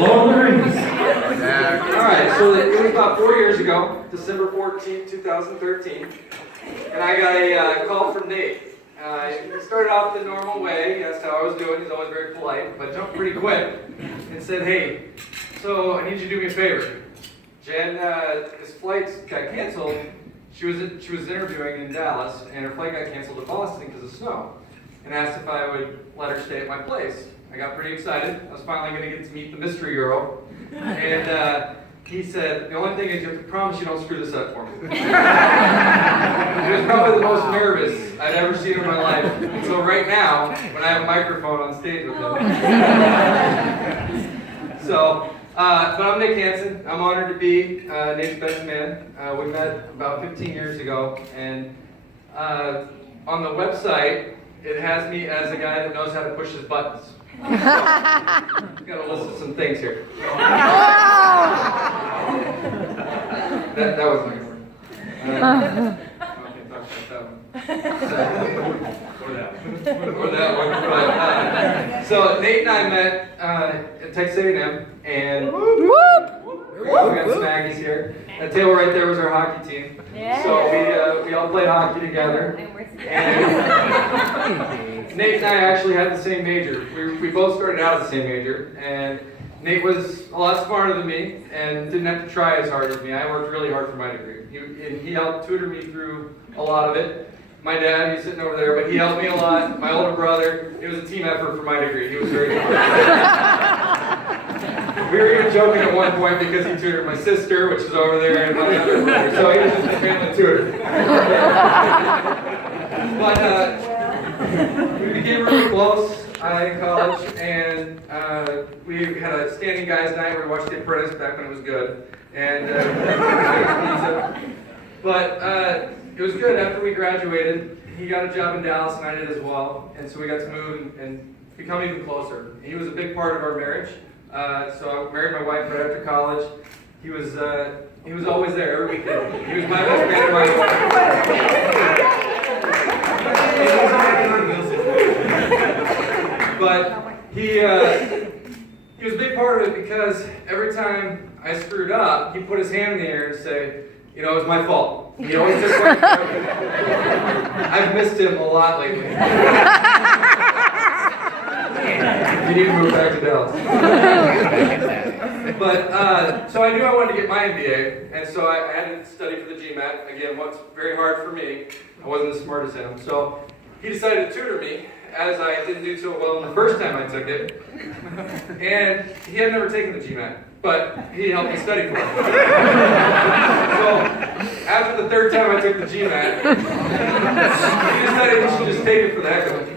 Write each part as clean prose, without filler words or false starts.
Lord of the Rings. Alright, so it was about 4 years ago, December 14th, 2013, and I got a call from Nate. He started off the normal way. He asked how I was doing. He's always very polite, but jumped pretty quick and said, "Hey, so I need you to do me a favor. Jen, his flight got canceled. She was interviewing in Dallas, and her flight got canceled to Boston because of snow, and asked if I would let her stay at my place." I got pretty excited. I was finally going to get to meet the mystery girl, and he said, "The only thing is you have to promise you don't screw this up for me." He was probably the most nervous I'd ever seen in my life. So right now, when I have a microphone on stage with him. But I'm Nick Hansen. I'm honored to be Nate's best man. We met about 15 years ago, and on the website, it has me as a guy that knows how to push his buttons. So, I've got a list of some things here. That was my word. I can't talk about that one. Or that one. But, so Nate and I met at Texas A&M, and we got some Aggies here. That table right there was our hockey team. Yeah. So we all played hockey together. And Nate and I actually had the same major. We both started out at the same major, and Nate was a lot smarter than me and didn't have to try as hard as me. I worked really hard for my degree. He helped tutor me through a lot of it. My dad, he's sitting over there, but he helped me a lot. My older brother, it was a team effort for my degree. He was very smart. We were even joking at one point because he tutored my sister, which is over there, and my other brother. So he was just a family tutor. But we became really close in college, and we had a standing guys' night where we watched The Apprentice back when it was good. And it was good. After we graduated, he got a job in Dallas, and I did as well. And so we got to move and become even closer. He was a big part of our marriage. So I married my wife right after college. He was always there every weekend. He was my best man and my wife. But he was a big part of it because every time I screwed up, he put his hand in the air and say, "You know, it was my fault." He always just like, I've missed him a lot lately. You need to move back to Dallas. But, so I knew I wanted to get my MBA, and so I had to study for the GMAT. Again, what's very hard for me. I wasn't as smart as him. So he decided to tutor me, as I didn't do so well the first time I took it. And he had never taken the GMAT, but he helped me study for it. So after the third time I took the GMAT, he decided he should just take it for the heck of it.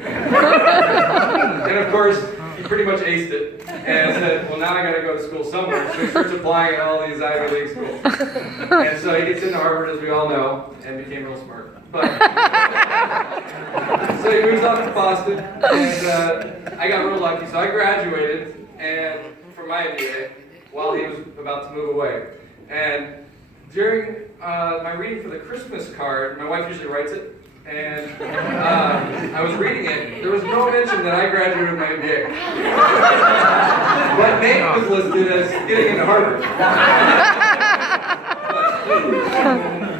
And of course, he pretty much aced it and said, "Well, now I got to go to school somewhere." So he starts applying at all these Ivy League schools. And so he gets into Harvard, as we all know, and became real smart. But so he moves off to Boston, and I got real lucky. So I graduated and from my MBA while he was about to move away. And during my reading for the Christmas card, my wife usually writes it, and I was reading it. There was no mention that I graduated with my MBA. But Nate was listed as getting into Harvard.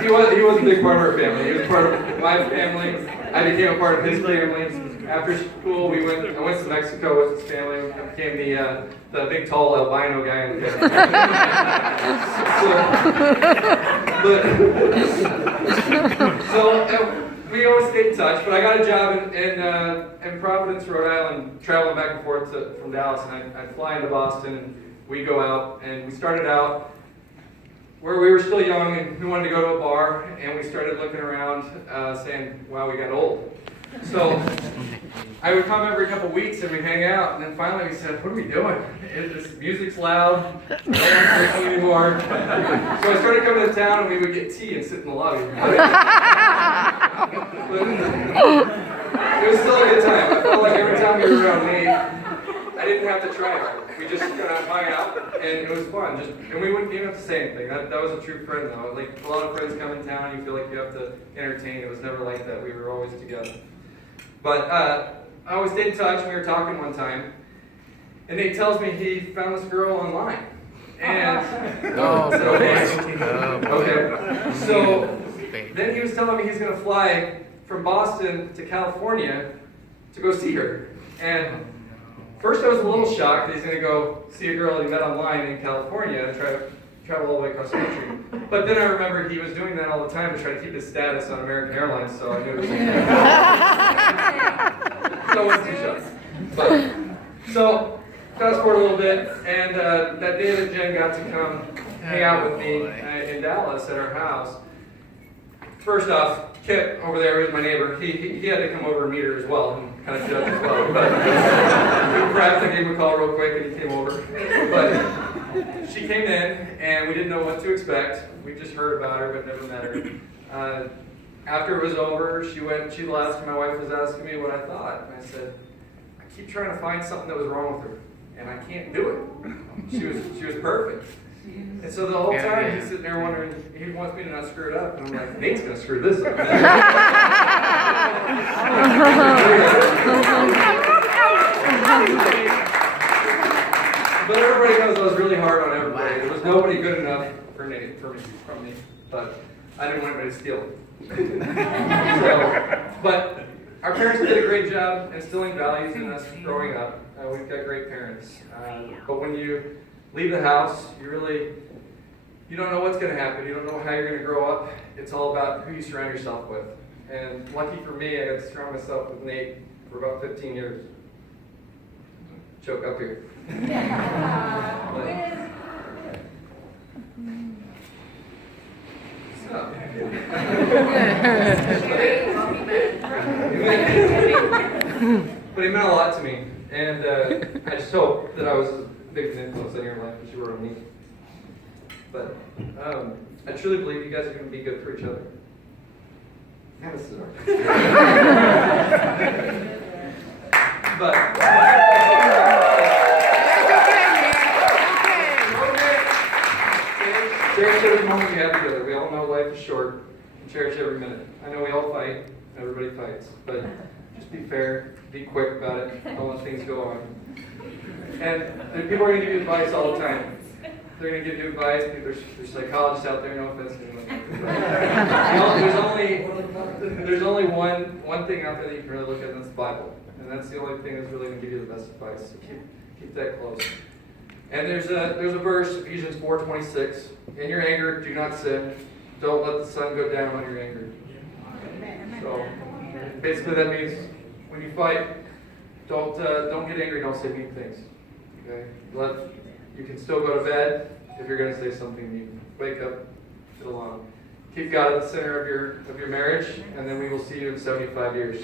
He was a big part of our family. He was part of my family. I became a part of his family. After school, I went to Mexico with his family. I became the big, tall albino guy in the family. So we always stayed in touch. But I got a job in Providence, Rhode Island, traveling back and forth from Dallas, and I'd fly into Boston, and we'd go out, and we started out where we were still young and we wanted to go to a bar, and we started looking around saying, wow, we got old. So I would come every couple weeks and we'd hang out, and then finally we said, what are we doing? This music's loud, we're not drinking anymore. So I started coming to town and we would get tea and sit in the lobby. But it was still a good time. I felt like every time we were around Nate, I didn't have to try hard. We just kind of hung out, and it was fun. And we wouldn't even have to say anything. That was a true friend, though. Like, a lot of friends come in town, you feel like you have to entertain. It was never like that. We were always together. But I always stayed in touch. We were talking one time, And Nate tells me he found this girl online. And okay. So then he was telling me he's going to fly from Boston to California to go see her. And first I was a little shocked that he's going to go see a girl he met online in California and try to travel all the way across the country. But then I remembered he was doing that all the time to try to keep his status on American Airlines, so I knew it was so I wasn't too shocked. But, so, fast forward a little bit, and that day that Jen got to come hang out with me in Dallas at our house, first off, Kit over there, who's my neighbor, he had to come over and meet her as well, and kind of judge as well. But perhaps I gave him a call real quick and he came over. But she came in and we didn't know what to expect. We just heard about her but never met her. After it was over, she left. My wife was asking me what I thought, and I said, I keep trying to find something that was wrong with her, and I can't do it. She was perfect. And so the whole time he's sitting there wondering, he wants me to not screw it up. And I'm like, Nate's going to screw this up. But everybody knows I was really hard on everybody. There was nobody good enough for Nate, from me. But I didn't want anybody to steal it. But our parents did a great job instilling values in us growing up. We've got great parents. But when you leave the house, you don't know what's going to happen. You don't know how you're going to grow up. It's all about who you surround yourself with. And lucky for me, I got to surround myself with Nate for about 15 years. Choke up here. But he meant a lot to me. And I just hope that I was as big an influence on your life as you were on me. But I truly believe you guys are going to be good for each other. Have a cigar. But cherish every moment we have together. We all know life is short, and cherish every minute. I know we all fight. Everybody fights, but just be fair, be quick about it. Don't let things go on. And people are going to give you advice all the time. They're going to give you advice. There's psychologists out there. No offense to anyone. There's only one thing out there that you can really look at, and that's the Bible. And that's the only thing that's really going to give you the best advice. So keep that close. And there's a verse, Ephesians 4:26. In your anger, do not sin. Don't let the sun go down on your anger. So basically, that means when you fight, don't get angry. Don't say mean things. Okay? You can still go to bed if you're going to say something mean. Wake up, get along. Keep God at the center of your marriage, and then we will see you in 75 years.